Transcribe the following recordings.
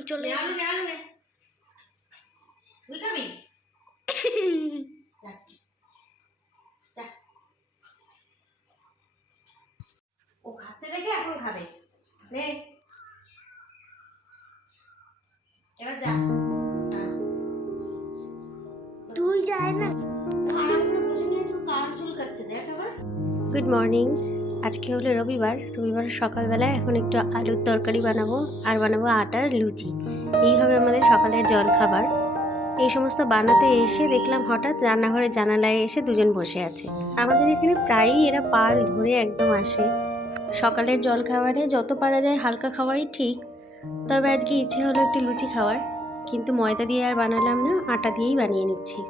চলে নে, রবিবার রবিবার সকালবেলায় এখন একটু আলুর তরকারি বানাবো আর বানাবো আটার লুচি। এই হবে আমাদের সকালের জল খাবার এই সমস্ত বানাতে এসে দেখলাম হঠাৎ রান্নাঘরের জানালায় এসে দুজন বসে আছে। আমাদের এখানে প্রায়ই এরা পাল ধরে একদম আসে। সকালের জল খাবারে যত পারা যায় হালকা খাওয়াই ঠিক, তবে আজকে ইচ্ছে হলো একটু লুচি খাওয়ার। কিন্তু ময়দা দিয়ে আর বানালাম না, আটা দিয়েই বানিয়ে নিচ্ছি।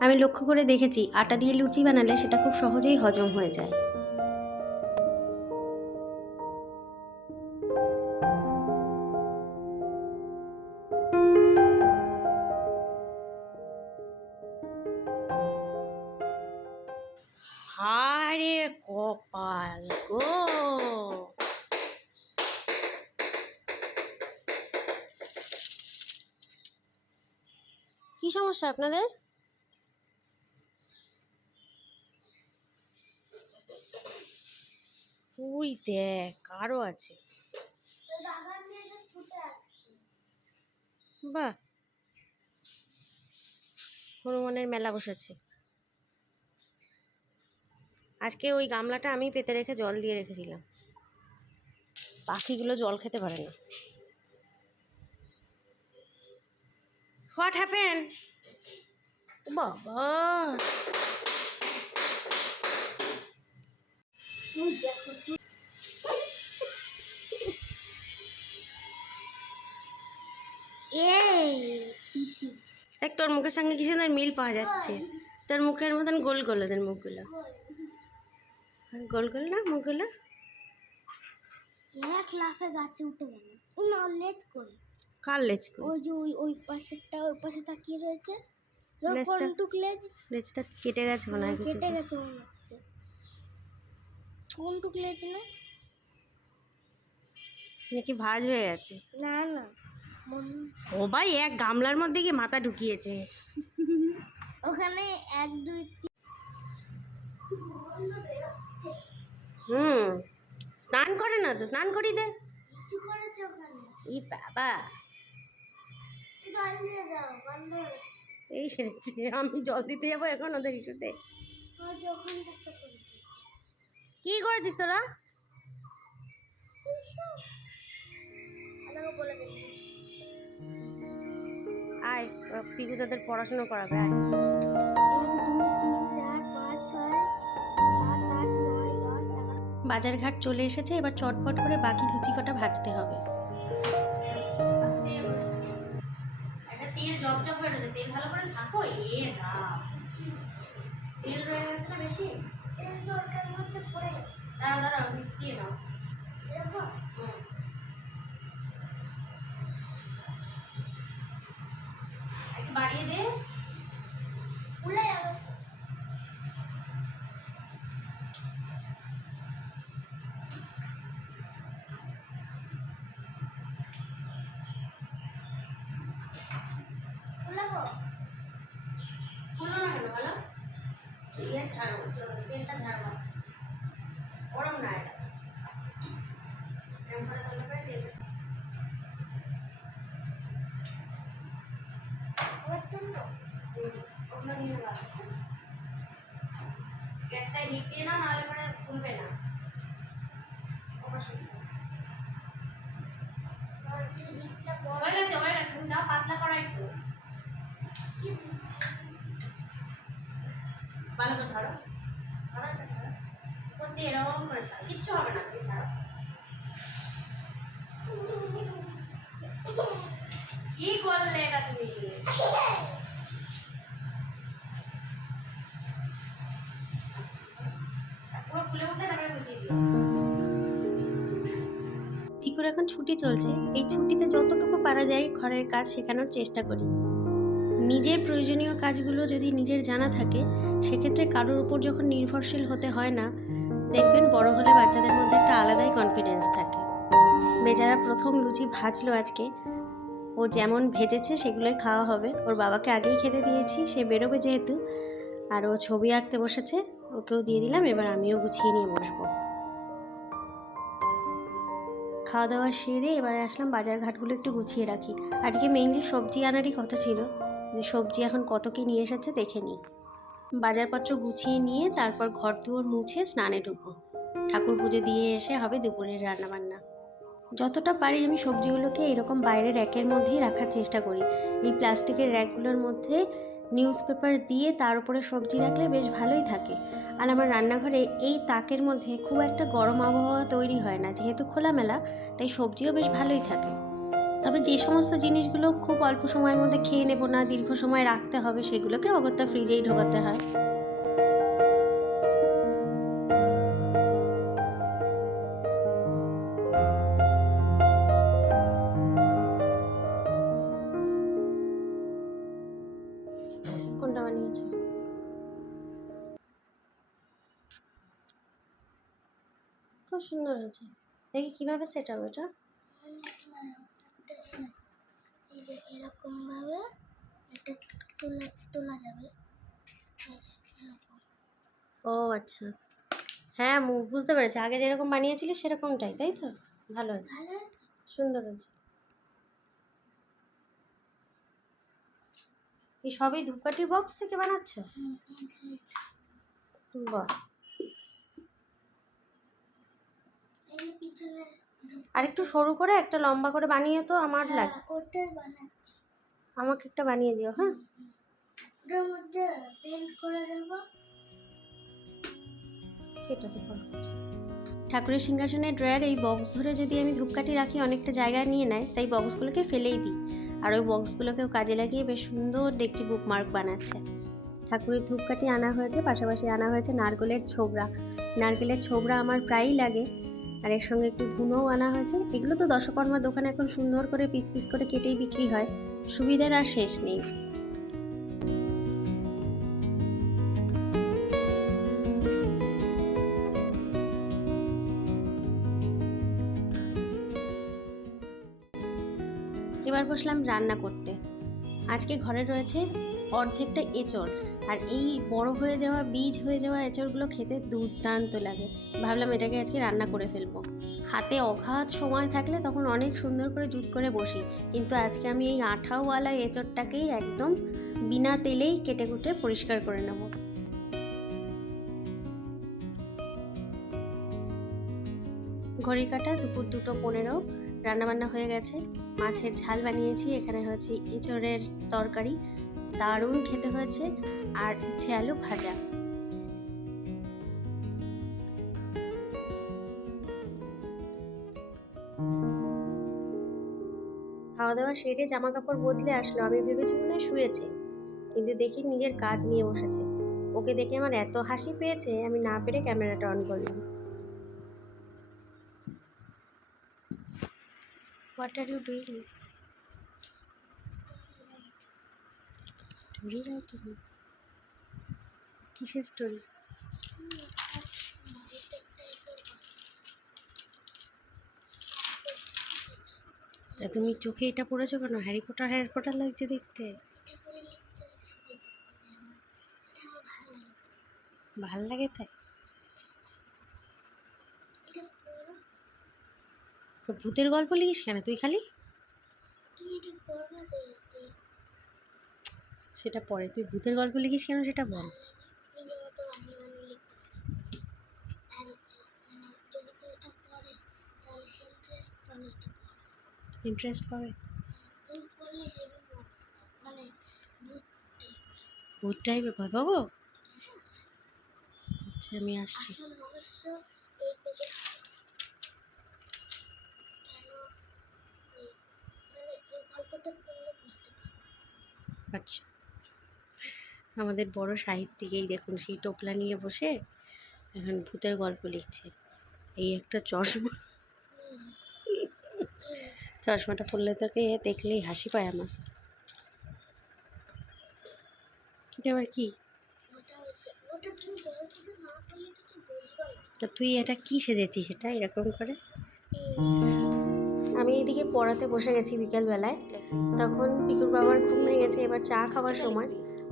আমি লক্ষ্য করে দেখেছি, আটা দিয়ে লুচি বানালে সেটা খুব সহজেই হজম হয়ে যায়। সমস্যা আপনাদের? ওই দেখ আছে। বাহ! হনুমানের মেলা বসেছে আজকে ওই গামলাটা আমি পেতে রেখে জল দিয়ে রেখেছিলাম। পাখিগুলো জল খেতে পারে না। What happen? বাবা। দেখ তোর মুখের সঙ্গে কি সুন্দর মিল পাওয়া যাচ্ছে। তোর মুখের মতন গোল গোল ওদের মুখগুলো। গোল গোল না মুখগুলো? এক লাফে গাছে উঠে গেল। না লেজ কই? কার লেজ কই? ওই যে ওই ওই পাশেরটা ওই পাশে তাকিয়ে রয়েছে। লেজটা? লেজটা কেটে গেছে মনে হয় কেটে গেছে মনে হচ্ছে। কোনটুক লেজ না? নাকি ভাজ হয়ে গেছে? না না। ও ভাই এক গামলার মধ্যে গিয়ে মাথা ঢুকিয়েছে। ওখানে এক দুই হুম স্নান করে না তো? স্নান করি দে। ই বাবা। দাও। এই সেরেছে। আমি জল দিতে যাব এখন ওদের ইস্যুতে। কি করেছিস তোরা? আয় পিকু তাদের পড়াশুনো করাবে আয়। বাজারঘাট চলে এসেছে এবার চটপট করে বাকি লুচি কটা ভাজতে হবে। জব হয়ে রয়েছে তেল ভালো করে ছাঁকো? এ না। তেল রয়ে গেছে না বেশি? তেল তরকারির মধ্যে পড়ে দাঁড়া দাঁড়াও দিয়ে একটু বাড়িয়ে দে উলে যাবে উলাবো খুলো না কেন বলো ইয়ে ছাড়ো চলো, তেলটা ছাড়ো ওরম না এটা এরম করে ধরলে পরে তেলটা ছাড়ো। প্রচণ্ড হুম, ওগুলো নিয়ে নাও। গ্যাসটা হিট দিয়ে নাও নাহলে পরে ফুলবে না না। হয়ে গেছে হয়ে গেছে তুমি দাও পাতলা করা একটু ভালো করে ধরো দিয়ে এরকম করে ছাড়ো কিচ্ছু হবে না তুমি কি করলে এটা তুমি এখন ছুটি চলছে, এই ছুটিতে যতটুকু পারা যায় ঘরের কাজ শেখানোর চেষ্টা করি। নিজের প্রয়োজনীয় কাজগুলো যদি নিজের জানা থাকে, সেক্ষেত্রে কারোর উপর যখন নির্ভরশীল হতে হয় না, দেখবেন বড় হলে বাচ্চাদের মধ্যে একটা আলাদাই কনফিডেন্স থাকে। বেচারা প্রথম লুচি ভাজলো আজকে, ও যেমন ভেজেছে সেগুলোই খাওয়া হবে। ওর বাবাকে আগেই খেতে দিয়েছি, সে বেরোবে যেহেতু, আর ও ছবি আঁকতে বসেছে, ওকেও দিয়ে দিলাম, এবার আমিও গুছিয়ে নিয়ে বসবো। খাওয়া দাওয়া সেরে এবারে আসলাম বাজার ঘাটগুলো একটু গুছিয়ে রাখি। আজকে মেইনলি সবজি আনারই কথা ছিল। যে সবজি এখন কত কী নিয়ে এসেছে দেখে নিই। বাজারপত্র গুছিয়ে নিয়ে তারপর ঘর দুয়ার মুছে স্নানে ঢুকবো। ঠাকুর পুজো দিয়ে এসে হবে দুপুরের রান্নাবান্না। যতটা পারি আমি সবজিগুলোকে এরকম বাইরের র্যাকের মধ্যেই রাখার চেষ্টা করি। এই প্লাস্টিকের র্যাকগুলোর মধ্যে নিউজ পেপার দিয়ে তার উপরে সবজি রাখলে বেশ ভালোই থাকে। আর আমার রান্নাঘরে এই তাকের মধ্যে খুব একটা গরম আবহাওয়া তৈরি হয় না, যেহেতু খোলামেলা, তাই সবজিও বেশ ভালোই থাকে। তবে যে সমস্ত জিনিসগুলো খুব অল্প সময়ের মধ্যে খেয়ে নেব না, দীর্ঘ সময় রাখতে হবে, সেগুলোকে অগত্যা ফ্রিজেই ঢোকাতে হয়। সুন্দর হয়েছে। দেখি কীভাবে সেট হবে এটা এই যে এরকম ভাবে এটা তোলা তোলা যাবে। এই যে এরকম। ও আচ্ছা। হ্যাঁ বুঝতে পেরেছি। আগে যেরকম বানিয়েছিলি সেরকমটাই তাই তো? ভালো আছে? সুন্দর হয়েছে। এই সবই ধূপকাঠির বক্স থেকে বানাচ্ছ? বাহ এই যে পিছনে আর একটু সরু করে একটা লম্বা করে বানিয়ে তো আমার হ্যাঁ, লাগে। আমাকে একটা বানিয়ে দিও হ্যাঁ? ওটার মধ্যে পেন্ট করে দেবো। ঠিক আছে ঠাকুরের সিংহাসনের ড্রয়ার এই বক্স ধরে যদি আমি ধূপকাঠি রাখি অনেকটা জায়গা নিয়ে নেয় তাই বক্সগুলোকে ফেলেই দিই। আর ওই বক্সগুলোকেও কাজে লাগিয়ে বেশ সুন্দর দেখছি বুকমার্ক বানাচ্ছে। ঠাকুরের ধূপকাঠি আনা হয়েছে পাশাপাশি আনা হয়েছে নারকেলের ছোবড়া। নারকেলের ছোবড়া আমার প্রায়ই লাগে। আর এর সঙ্গে একটু ধুনোও আনা হয়েছে। এগুলো তো দশকর্মার দোকানে এখন সুন্দর করে পিস পিস করে কেটেই বিক্রি হয়। সুবিধার আর শেষ নেই। এবার বসলাম রান্না করতে। আজকে ঘরে রয়েছে অর্ধেকটা এঁচড়। আর এই বড় হয়ে যাওয়া, বীজ হয়ে যাওয়া এঁচড়গুলো খেতে দুর্দান্ত লাগে। ভাবলাম এটাকে আজকে রান্না করে ফেলব। হাতে অগাধ সময় থাকলে তখন অনেক সুন্দর করে জুত করে বসি। কিন্তু আজকে আমি এই আঠাওয়ালা এঁচড়টাকেই একদম বিনা তেলেই কেটে কুটে পরিষ্কার করে নেব। ঘড়ি কাটা, দুপুর দুটো পনেরো, রান্নাবান্না হয়ে গেছে। মাছের ঝাল বানিয়েছি, এখানে হচ্ছে এঁচড়ের তরকারি। দারুণ খেতে হয়েছে। আর উচ্ছে আলু ভাজা। খাওয়া দাওয়া সেরে জামা কাপড় বদলে আসলো। আমি ভেবেছি মনে শুয়েছে, কিন্তু দেখি নিজের কাজ নিয়ে বসেছে। ওকে দেখে আমার এত হাসি পেয়েছে, আমি না পেরে ক্যামেরাটা অন করলাম। What are you doing story writing কিসের স্টোরি তা তুমি চোখে এটা পড়েছো কেন? হ্যারি পটার হ্যারি পটার লাগছে দেখতে। ভালো লাগে তাই? ভূতের গল্প লিখিস কেন তুই খালি? সেটা পরে। তুই ভূতের গল্প লিখিস কেন সেটা বল নিজের মতো বানিয়ে বানিয়ে লিখতে পারে আর মানে যদি কেউ এটা পড়ে তাহলে সে ইন্টারেস্ট পাবে এটা পড়ার ইন্টারেস্ট পাবে তুমি পড়লে হেভি মজা পাবে? ভূত টাইপের ভয় পাবো? আচ্ছা আমি আসছি। আচ্ছা। আমাদের বড় সাহিত্যিক এই দেখুন, সেই টোপলা নিয়ে বসে এখন ভূতের গল্প লিখছে। এই একটা চশমা। চশমাটা পরলে তোকে দেখলেই হাসি পায় আমার। এটা আবার কি? তুই এটা কি সেজেছিস এটা এরকম করে? আমি এদিকে পড়াতে বসে গেছি বিকেলবেলায়। তখন পিকুর বাবার ঘুম ভেঙে গেছে, এবার চা খাওয়ার সময়।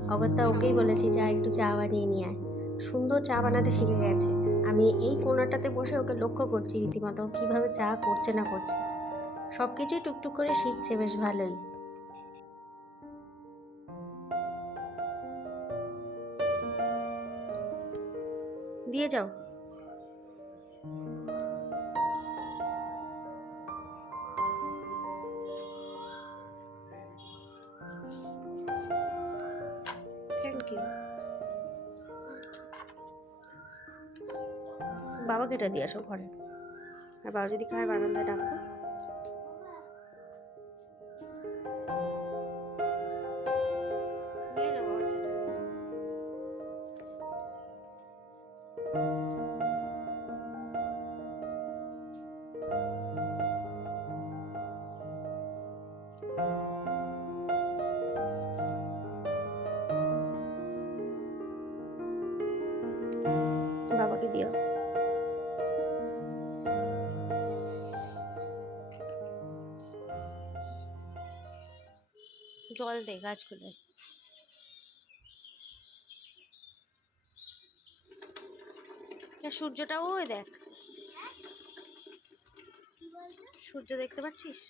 অগত্যা ওকেই বলেছি, যা, একটু চা বানিয়ে নিয়ে আয়। সুন্দর চা বানাতে শিখে গেছে। আমি এই কোনাটাতে বসে ওকে লক্ষ্য করছি রীতিমতো, কীভাবে চা করছে না করছে। সব কিছুই টুকটুক করে শিখছে, বেশ ভালোই। দিয়ে যাও। বাবাকে এটা দিয়ে আসো ঘরে। আর বাবা যদি খায় বারান্দায় ডাকবো জল দে গাছগুলো। সূর্যটাও ওই দেখ। সূর্য দেখতে পাচ্ছিস?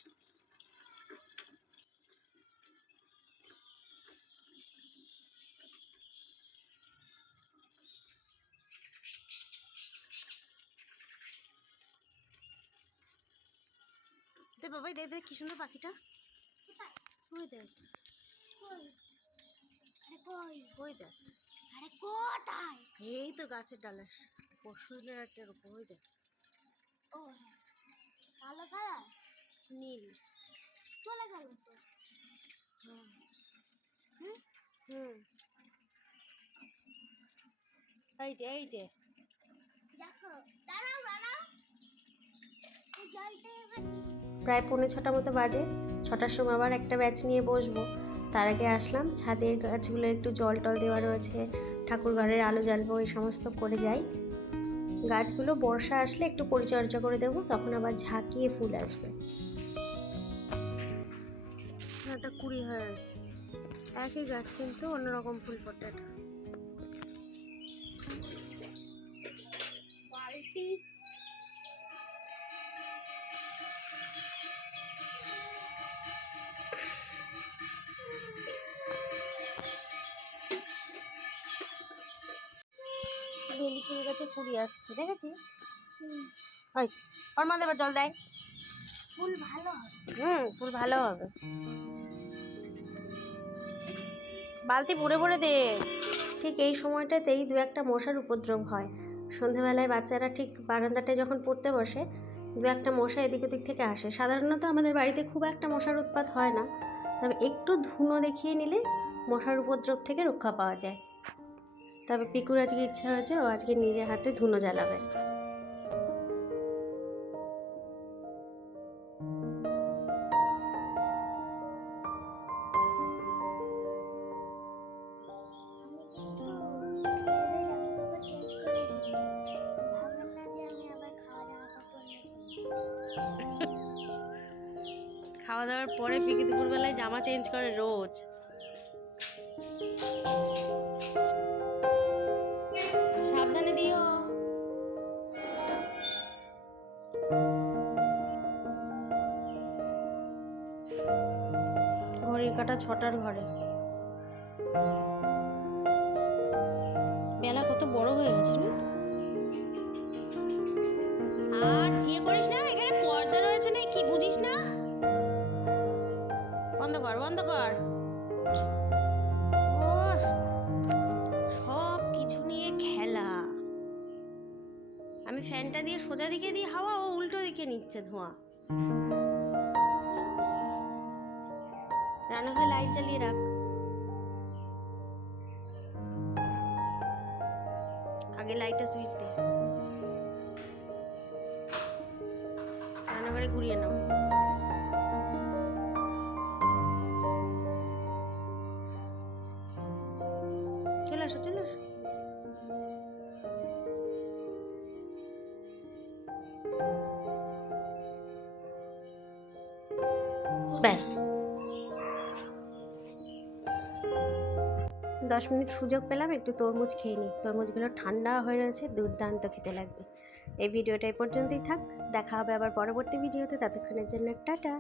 দে বাবাই দেখ দেখ কি সুন্দর পাখিটা। ওই দেখ। কই আরে কই? ওই দেখ। আরে কোথায়? এই তো গাছের ডালে। পশুদের একটার উপর ওই দেখ। ও কালো কালার? নীল। চলে গেল তো? হুম। হুম? এই যে এই যে। দেখো দাঁড়াও দাঁড়াও। প্রায় পৌনে ছটা মতো বাজে। ছটার সময় আবার একটা ব্যাচ নিয়ে বসবো। তার আগে আসলাম। ছাদের গাছগুলো একটু জল টল দেওয়া রয়েছে, ঠাকুর ঘরের আলো জ্বালবো, এই সমস্ত করে যাই। গাছগুলো বর্ষা আসলে একটু পরিচর্যা করে দেবো, তখন আবার ঝাঁকিয়ে ফুল আসবে। একটা কুড়ি হয়ে আছে। একই গাছ কিন্তু অন্যরকম ফুল ফোটে। কুড়ি আসছে দেখেছিস? ওই ওর মধ্যে এবার জল দেয়। ফুল ভালো হবে। হুম ফুল ভালো হবে। বালতি ভরে ভরে দে। ঠিক এই সময়টাতেই দু একটা মশার উপদ্রব হয়। সন্ধেবেলায় বাচ্চারা ঠিক বারান্দাটায় যখন পড়তে বসে দু একটা মশা এদিক ওদিক থেকে আসে। সাধারণত আমাদের বাড়িতে খুব একটা মশার উৎপাত হয় না। তবে একটু ধুনো দেখিয়ে নিলে মশার উপদ্রব থেকে রক্ষা পাওয়া যায়। তবে পিকুর আজকে ইচ্ছা হয়েছে ও আজকে নিজে হাতে ধুনো জ্বালাবে। খাওয়া দাওয়ার পরে পিকি দুপুরবেলায় জামা চেঞ্জ করে রোজ। কাটা ছটার ঘরে। বেলা কত বড় হয়ে গেছে না? আর দিয়ে করিস না? এখানে পর্দা রয়েছে না, কি বুঝিস না? বন্ধ কর বন্ধ কর। সব কিছু নিয়ে খেলা। আমি ফ্যানটা দিয়ে সোজা দিকে দিই হাওয়া, ও উল্টো দিকে নিচ্ছে ধোঁয়া। না হয় লাইট জ্বালিয়ে রাখ। আগে লাইটটা সুইচ দে। রান্নাঘরে ঘুরিয়ে নাও। চলে আসো চলে আসো। ব্যাস। দশ মিনিট সুযোগ পেলাম, একটু তরমুজ খেয়ে নিই। তরমুজগুলো ঠান্ডা হয়ে রয়েছে, দুর্দান্ত খেতে লাগবে। এই ভিডিওটা এই পর্যন্তই থাক। দেখা হবে আবার পরবর্তী ভিডিওতে। ততক্ষণের জন্য টাটা।